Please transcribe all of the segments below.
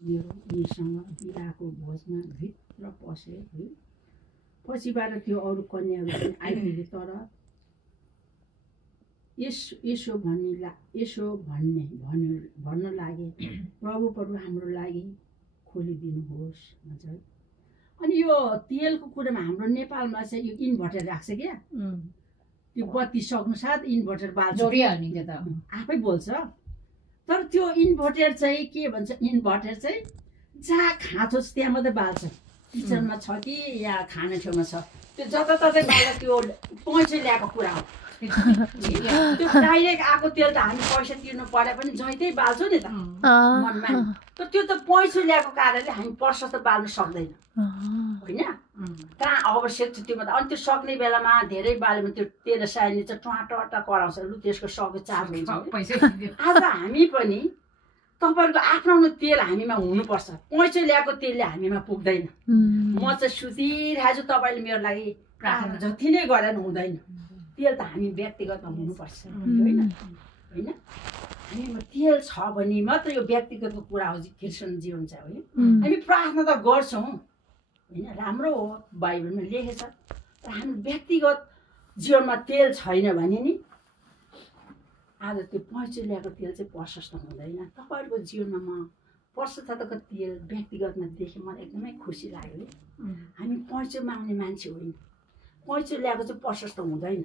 मेरो यीसँग बिहाको भोजमा भित्र पसे है। पछिबाट त्यो अरू कन्याहरू पनि आइपुगे तर यसो भन्न लागे प्रभु हाम्रो लागि खोलिदिनुहोस् भन्छ है। अनि यो तेलको कुरामा हाम्रो नेपालमा चाहिँ यो इन्भर्टर राख्छ क्या, त्यो बत्ती सक्नु साथ इन्भर्टर बाल्छ आफै बोल्छ। तर त्यो इन्भर्टर चाहिँ के भन्छ, इन्भर्टर चाहिँ जहाँ खाँचो छ त्यहाँ मात्रै बाल्छ, किचनमा छ कि या खाने ठाउँमा छ त्यो जताततै बाल्दा त्यो पैसा ल्याएको कुरा हो। त्यो डाइरेक्ट आएको तेल त हामी पैसा तिर्नु परे पनि जैँतै बाल्छौँ नि त मनमा। तर त्यो त पैसा ल्याएको कारणले हामी प्रशस्त बाल्नु सक्दैन होइन, कहाँ आवश्यक छ त्यो मात्रै। अनि त्यो सक्ने बेलामा धेरै बाल्यो भने त्यो तेल साइने चाहिँ टुवाटुवा कराउँछ, लु त्यसको सबै चार्ज हुन्छ। आज हामी पनि तपाईँहरूको आफ्नो तेल हामीमा हुनुपर्छ, पैसा ल्याएको तेलले हामीमा पुग्दैन। म चाहिँ सुतिरहेको छु, तपाईँले मेरो लागि प्रार्थना जति नै गरेर हुँदैन। तेल त हामी व्यक्तिगतमा हुनुपर्छ होइन होइन। हामीमा तेल छ भने मात्र यो व्यक्तिगतको कुरा हो, क्रिस्चियन जीवन चाहिँ होइन। हामी प्रार्थना त गर्छौँ होइन, राम्रो हो, बाइबलमा लेखेछ। तर हामी व्यक्तिगत जीवनमा तेल छैन भने नि आज त्यो पैसा ल्याएको तेल चाहिँ प्रशस्त हुँदैन। तपाईँहरूको जीवनमा म प्रशस्तताको तेल व्यक्तिगतमा देखेँ, मलाई एकदमै खुसी लाग्यो। हामी पैसा माग्ने मान्छे होइन, पैसा ल्याएको चाहिँ प्रशस्त हुँदैन।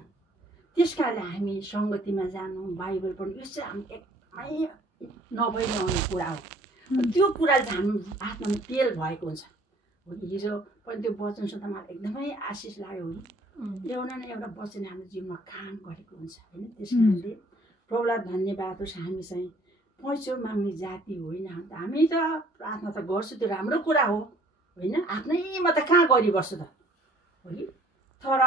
त्यस कारणले हामी सङ्गतिमा जानु, बाइबल पढ्नु, यो चाहिँ हामी एकदमै नभइरहने कुरा हो। त्यो कुरा चाहिँ हाम्रो आत्मामा तेल भएको हुन्छ। हिजो पनि त्यो वचन सुन्दा मलाई एकदमै आशिष लाग्यो। एउटा न एउटा वचन हाम्रो जीवनमा काम गरेको हुन्छ होइन। त्यस कारणले प्रभुलाई धन्यवाद होस्। हामी चाहिँ पैसा माग्ने जाति होइन। हामी त प्रार्थना त गर्छु, त्यो राम्रो कुरा हो होइन, आफ्नैमा त कहाँ गरिबस्छु त है। तर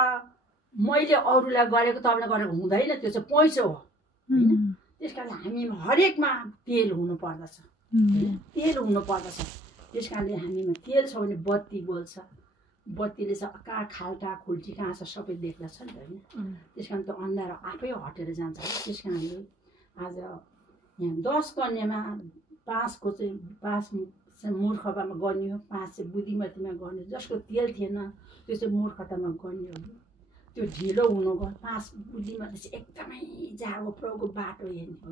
मैले अरूलाई गरेको तपाईँलाई गरेको हुँदैन, त्यो चाहिँ पैसा हो होइन। त्यस कारण हामी हरेकमा तेल हुनु पर्दछ, तेल हुनु पर्दछ। त्यस कारणले हामीमा तेल छ भने बत्ती बोल्छ, बत्तीले चाहिँ कहाँ खाल्टा खुल्टी कहाँ छ सबै देख्दछ नि त होइन। त्यस कारण त्यो अन्धारो आफै हटेर जान्छ। त्यस कारणले आज यहाँ 10 कन्यामा 5को चाहिँ 5 मूर्खतामा गनियो, 5 चाहिँ बुद्धिमतीमा गनियो। जसको तेल थिएन त्यो चाहिँ मूर्खतामा गनियो, त्यो ढिलो हुनु गयो। 5 बुद्धिमती चाहिँ एकदमै जागो प्रभुको बाटो हेर्ने हो,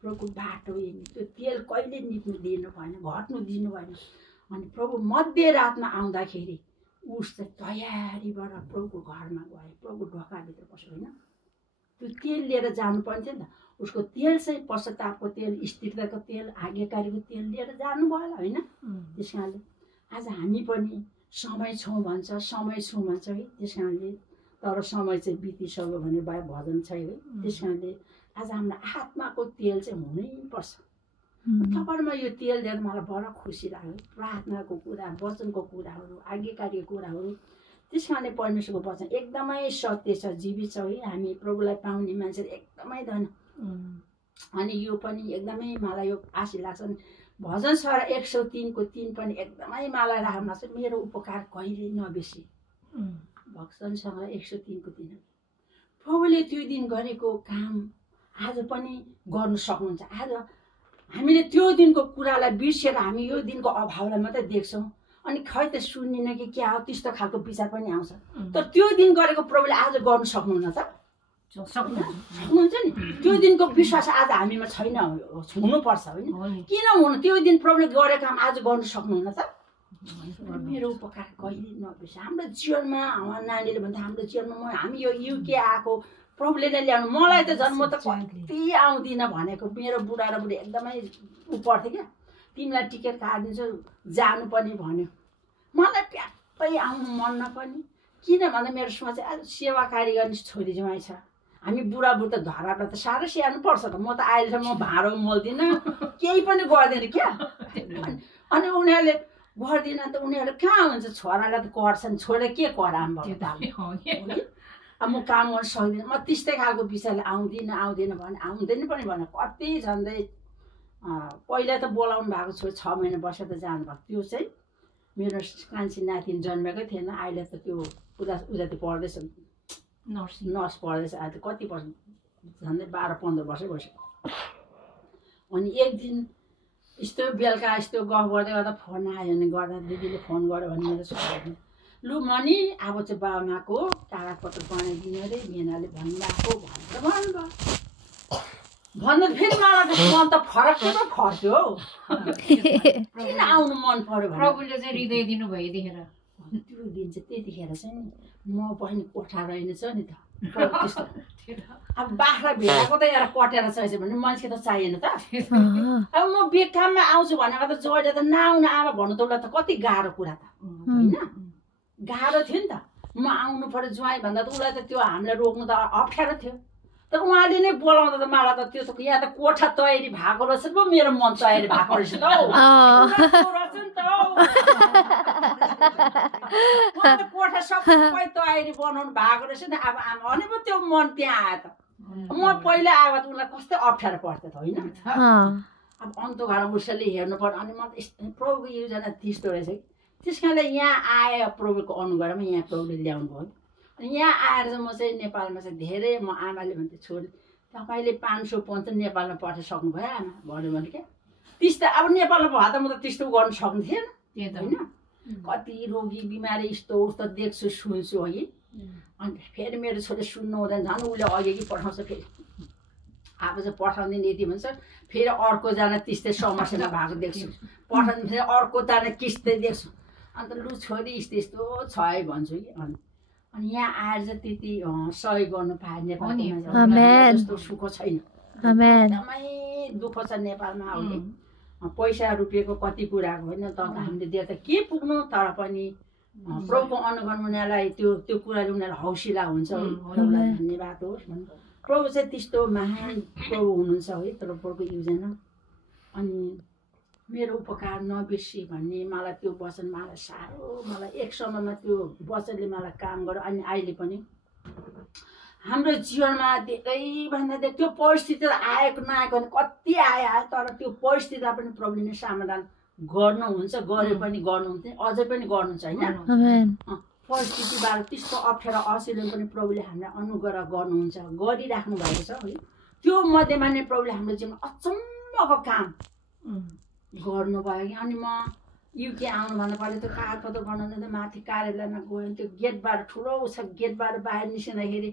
प्रभुको बाटो हेर्ने। त्यो तेल कहिले निप्नु दिनु भएन, घट्नु दिनु भएन। अनि प्रभु मध्यरातमा आउँदाखेरि उस चाहिँ तयारीबाट प्रभुको घरमा गयो, प्रभुको ढोकाभित्र पस्यो होइन। त्यो तेल लिएर जानु पर्ने थियो नि त। उसको तेल चाहिँ पश्चातापको तेल, स्थिरताको तेल, आज्ञाकारीको तेल लिएर जानुभयो होइन। त्यस कारणले आज हामी पनि समय छौँ भन्छ, समय छौँ भन्छ है। त्यस कारणले तर समय चाहिँ बितिसक्यो भने भजन छ है। त्यस कारणले आज हाम्रो आत्माको तेल चाहिँ हुनैपर्छ। तपाईँहरूमा यो तेल दिएर मलाई बडा खुसी लाग्यो। प्रार्थनाको कुरा, वचनको कुराहरू, आज्ञाकारीको कुराहरू। त्यस कारणले परमेश्वरको वचन एकदमै सत्य छ, जीवित छ है। हामी प्रभुलाई पाउने मान्छे एकदमै धन। अनि यो पनि एकदमै मलाई यो आशा लाग्छ। भजन छ 103को 3 पनि एकदमै मलाई राम्रो लाग्छ। मेरो उपकार कहिले नबिर्सी। भक्तसँग 103को 3 प्रभुले त्यो दिन गरेको काम आज पनि गर्नु सक्नुहुन्छ। आज हामीले त्यो दिनको कुरालाई बिर्सेर हामी यो दिनको अभावलाई मात्रै देख्छौँ। अनि खै त सुन्दिनँ कि क्या हो त्यस्तो खालको विचार पनि आउँछ। तर त्यो दिन गरेको प्रभुले आज गर्नु सक्नुहुन्न त? सक्नुहुन्छ नि। त्यो दिनको विश्वास आज हामीमा छैन, हुनुपर्छ होइन। किन हुनु? त्यो दिन प्रभुले गरेको काम आज गर्नु सक्नुहुन्न त? मेरो उपकार कहिले नबिर्स। हाम्रो जीवनमा उहाँ नानीले भन्दा हाम्रो जीवनमा हामी यो युके आएको प्रभुले नै ल्याउनु। मलाई त झन् म त कति आउँदिनँ भनेको, मेरो बुढा र बुढी एकदमै उ पर्थ्यो क्या, तिमीलाई टिकट काटिदिन्छु जानुपर्ने भन्यो। मलाई प्याप्पै आउनु मन नपर्ने। किन भन्दा मेरो सोच आज सेवाकारी गर्ने छोरी ज्वाइँ छ। हामी बुढाबुढी त धराबाट त साह्रै स्याहार्नु पर्छ त। म त अहिलेसम्म भाँडो मोल्दिनँ, केही पनि गर्दिनँ क्या। अनि उनीहरूले गर्दिनँ त उनीहरू कहाँ हुन्छ, छोरालाई त गर्छन्, छोडेर के कराम भयो। अब म काम गर्न सक्दिनँ। म त्यस्तै खालको विषयले आउँदिनँ भने आउँदैन पनि भने कति झन्डै पहिला त बोलाउनु भएको छ, 6 महिना बसेर त जानुभएको। त्यो चाहिँ मेरो कान्छी नातिनी जन्मेकै थिएन। अहिले त त्यो उजाति पढ्दैछ, नर्स पढ्दैछ। अहिले त कति वर्ष, झन्डै 12-15 वर्षै भइसक्यो। अनि एक दिन यस्तो बेलुका यस्तो गफ गर्दै गर्दा फोन आयो भने गर्दा दिदीले फोन गर्यो भने मेरो छोराले लु मनी अब चाहिँ बाबामाको कागजपत्र बनाइदिने अरे मेनाले भन्नुभएको भनेर भन्नुभयो भन्दा फेरि मलाई त मन त फरकै पो फर्क्यो हौ किन आउनु मन पर्यो भने प्रभुले चाहिँ हृदय दिनुभयो यतिखेर त्यो दिन चाहिँ त्यतिखेर चाहिँ म बहिनी कोठा रहेनछ नि त त्यस्तो अब बाख्रा भेटाएको त एउटा कटेर चाहिन्छ भने मान्छे त चाहिएन त अब म बेकाममा आउँछु भनेको त जोडले त नआउनु आमा भन्नु त उसलाई त कति गाह्रो कुरा त होइन गाह्रो थियो नि त म आउनु पर्यो ज्वाइँ भन्दा त उसलाई त त्यो हामीलाई रोक्नु त अप्ठ्यारो थियो तर उहाँले नै बोलाउँदा त मलाई त त्यो त यहाँ त कोठा तयारी भएको रहेछ पो मेरो मन तयारी भएको रहेछ त हौ कोठा सबै तयारी बनाउनु भएको रहेछ नि अब आमा भने पो त्यो मन त्यहाँ आयो त म पहिला आएको त उसलाई कस्तो अप्ठ्यारो पर्थ्यो त होइन अब अन्त घर उसैले हेर्नु पर्यो अनि म त यस्तो प्रभुको योजना त्यस्तो रहेछ कि त्यस कारणले यहाँ आयो प्रभुको अनुग्रहमा यहाँ प्रभुले ल्याउनु भयो अनि यहाँ आएर चाहिँ म चाहिँ नेपालमा चाहिँ धेरै म आमाले भन्थेँ छोरी तपाईँले 500 पञ्च नेपालमा पठाइसक्नु भयो आमा भन्यो भने क्या त्यस्तो अब नेपालमा भए त म त त्यस्तो गर्नु सक्ने थिएन होइन कति रोगी बिमारी यस्तो उस्तो देख्छु सुन्छु है अनि फेरि मेरो छोरी सुन्नु हुँदैन झन् उसले अघि पठाउँछ फेरि अब चाहिँ पठाउँदैन यति भन्छ फेरि अर्कोजना त्यस्तै समस्यामा भएको देख्छु पठाउँदैन फेरि अर्कोजना किस्तै देख्छु अन्त लु छोरी यस्तो यस्तो छ है भन्छु कि अनि यहाँ आएर चाहिँ त्यति सहयोग गर्नु पाए नेपालमा जस्तो सुख छैन एकदमै दुःख छ नेपालमा आउने पैसा रुपियाँको कति कुराको होइन त हामीले दिएर त के पुग्नु तर पनि प्रभुको अनुगमन उनीहरूलाई त्यो कुराले उनीहरूलाई हौसला हुन्छ है प्रभुलाई धन्यवाद होस् भन्नु प्रभु चाहिँ त्यस्तो महान प्रभु हुनुहुन्छ है तर प्रभुको योजना अनि मेरो उपकार नबिर्सी भन्ने मलाई त्यो वचन मलाई साह्रो मलाई एक समयमा त्यो वचनले मलाई काम गर्यो अनि अहिले पनि हाम्रो जीवनमा धेरैभन्दा धेरै त्यो परिस्थिति आएको नआएको भने कति आयो तर त्यो परिस्थितिलाई पनि प्रभुले नै समाधान गर्नुहुन्छ गरे पनि गर्नुहुन्छ अझै पनि गर्नुहुन्छ होइन परिस्थितिबाट त्यस्तो अप्ठ्यारो असिलो पनि प्रभुले हामीलाई अनुग्रह गर्नुहुन्छ गरिराख्नु भएको छ है त्यो मध्येमा नै प्रभुले हाम्रो जीवनमा अचम्मको काम गर्नुभयो कि अनि म युके आउनुभन्दा पहिला त्यो कागजपत्र बनाउनु त माथि कार्यालयमा गयो त्यो गेटबाट ठुलो छ गेटबाट बाहिर निस्किँदाखेरि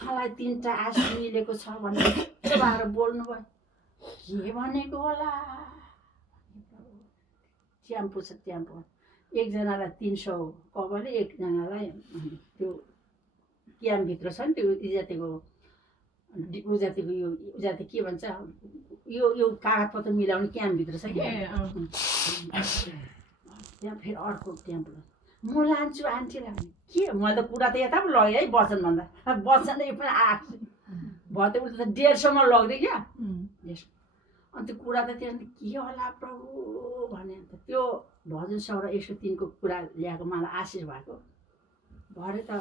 तँलाई 3टा आश मिलेको छ भनेर त्यो भएर बोल्नुभयो के भनेको होला च्याम्पो छ च्याम्पो एकजनालाई 300 कबरले एकजनालाई त्यो क्याम्पभित्र छ नि त्यो उजातिको यो उजाति के भन्छ यो कागजपत्र मिलाउने क्याम्पभित्र छ कि त्यहाँ फेरि अर्को क्याम्प म लान्छु आन्टीलाई के म त कुरा त यता पो लगेँ है वचन भन्दा वचन नै पनि आएको भयो त उसले त 150 मा लग्दै क्या अनि त्यो कुरा त त्यहाँ के होला प्रभु भने अन्त त्यो भजन 103 को कुरा ल्याएको मलाई आशिष भएको भरे त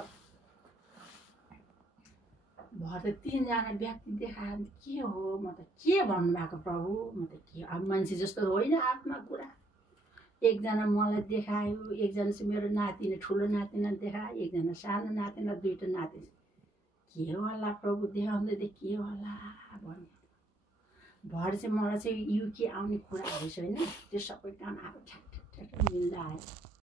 3 जना व्यक्ति देखायो के हो म त के भन्नुभएको प्रभु म त के अब मान्छे जस्तो होइन आत्मा कुरा एकजना मलाई देखायो एकजना चाहिँ मेरो नातिले ठुलो नातिना देखायो एकजना सानो नातिना 2टा नाति के होला प्रभु देखाउँदै के होला भन्यो भरे चाहिँ मलाई चाहिँ युके आउने कुरा रहेछ होइन त्यो सबै काम अब ठ्याक ठ्याक ठ्याक मिल्दा आयो